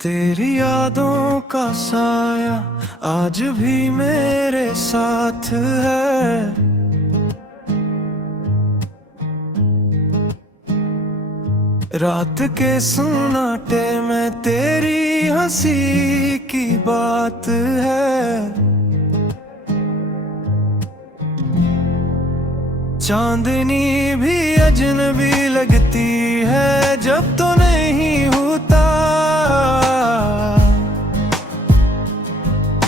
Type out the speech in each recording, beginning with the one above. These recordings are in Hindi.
तेरी यादों का साया आज भी मेरे साथ है। रात के सन्नाटे में तेरी हंसी की बात है। चांदनी भी अजनबी लगती है जब तो नहीं होता।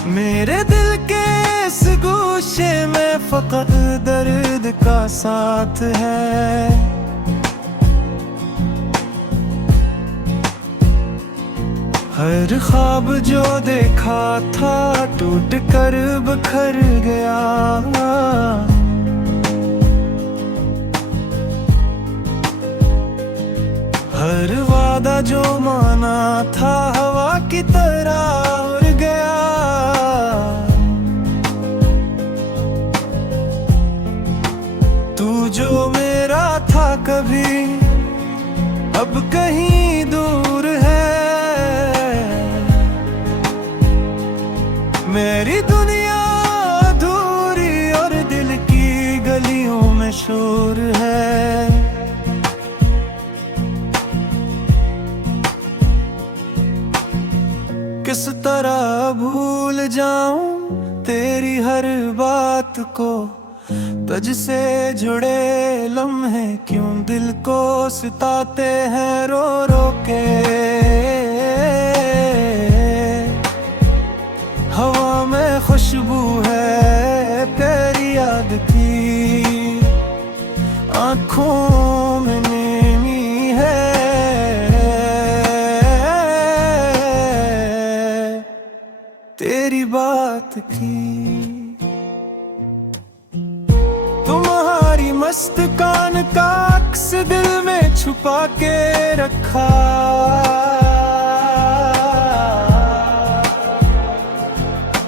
मेरे दिल के इस गोशे में फकत दर्द का साथ है। हर ख्वाब जो देखा था टूट कर बिखर गया। हर वादा जो माना था हवा की तरह उड़ गया। तू जो मेरा था कभी अब कहीं दूर है। मेरी दुनिया अधूरी और दिल की गलियों में शोर है। किस तरह भूल जाऊं तेरी हर बात को। तुझसे जुड़े लम्हे क्यों दिल को सताते हैं रो रो के। हवा में खुशबू है तेरी याद की, आँखों में नीमी है तेरी बात की। तुम्हारी मस्त कान का अक्स दिल में छुपा के रखा।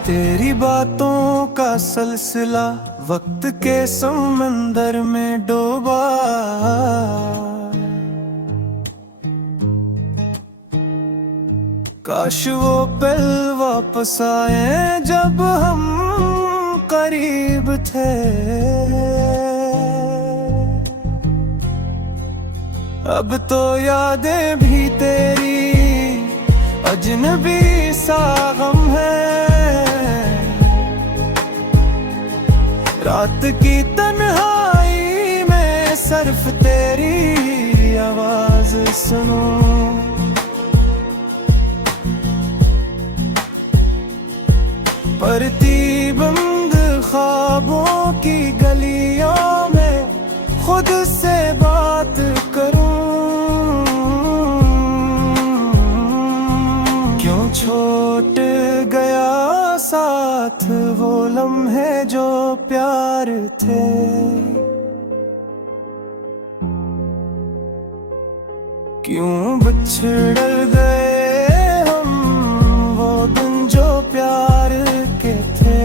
तेरी बातों का सिलसिला वक्त के समंदर में डूबा। काश वो पल वापस आए जब हम करीब थे। अब तो यादें भी तेरी अजनबी सा गम है। रात की तन्हाई में सिर्फ तेरी आवाज सुनो। परती बंद ख्वाबों की गलियों में खुद से बात करूं। क्यों छोड़ गया साथ वो लम्हे जो प्यार थे। क्यों बिछड़ गए हम वो दिन जो प्यार के थे।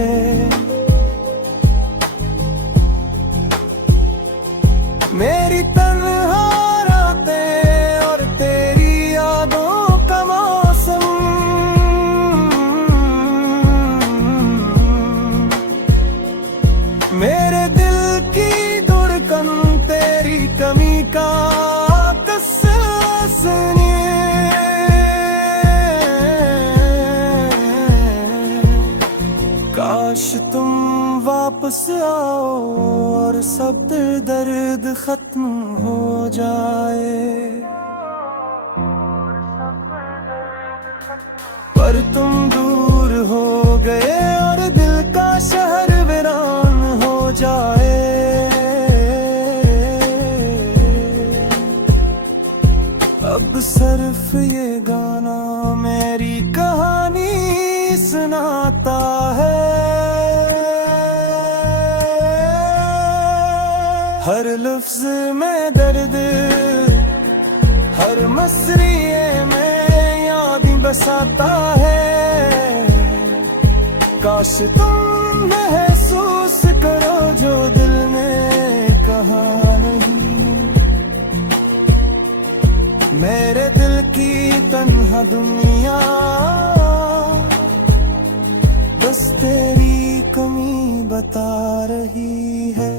मेरी तन्हा रातें और तेरी यादों का मौसम। मेरे दिल की धड़कन तेरी कमी का काश तुम वापस आओ और सब दर्द खत्म हो जाए। पर तुम दूर हो गए और दिल का शहर वीरान हो जाए। अब सिर्फ ये गाना मेरी कहानी सुनाता है। हर लफ्ज में दर्द, हर मसरिये में याद बसाता है। काश तुम महसूस करो जो दिल ने कहा नहीं। मेरे दिल की तन्हा दुनिया, बस तेरी कमी बता रही है।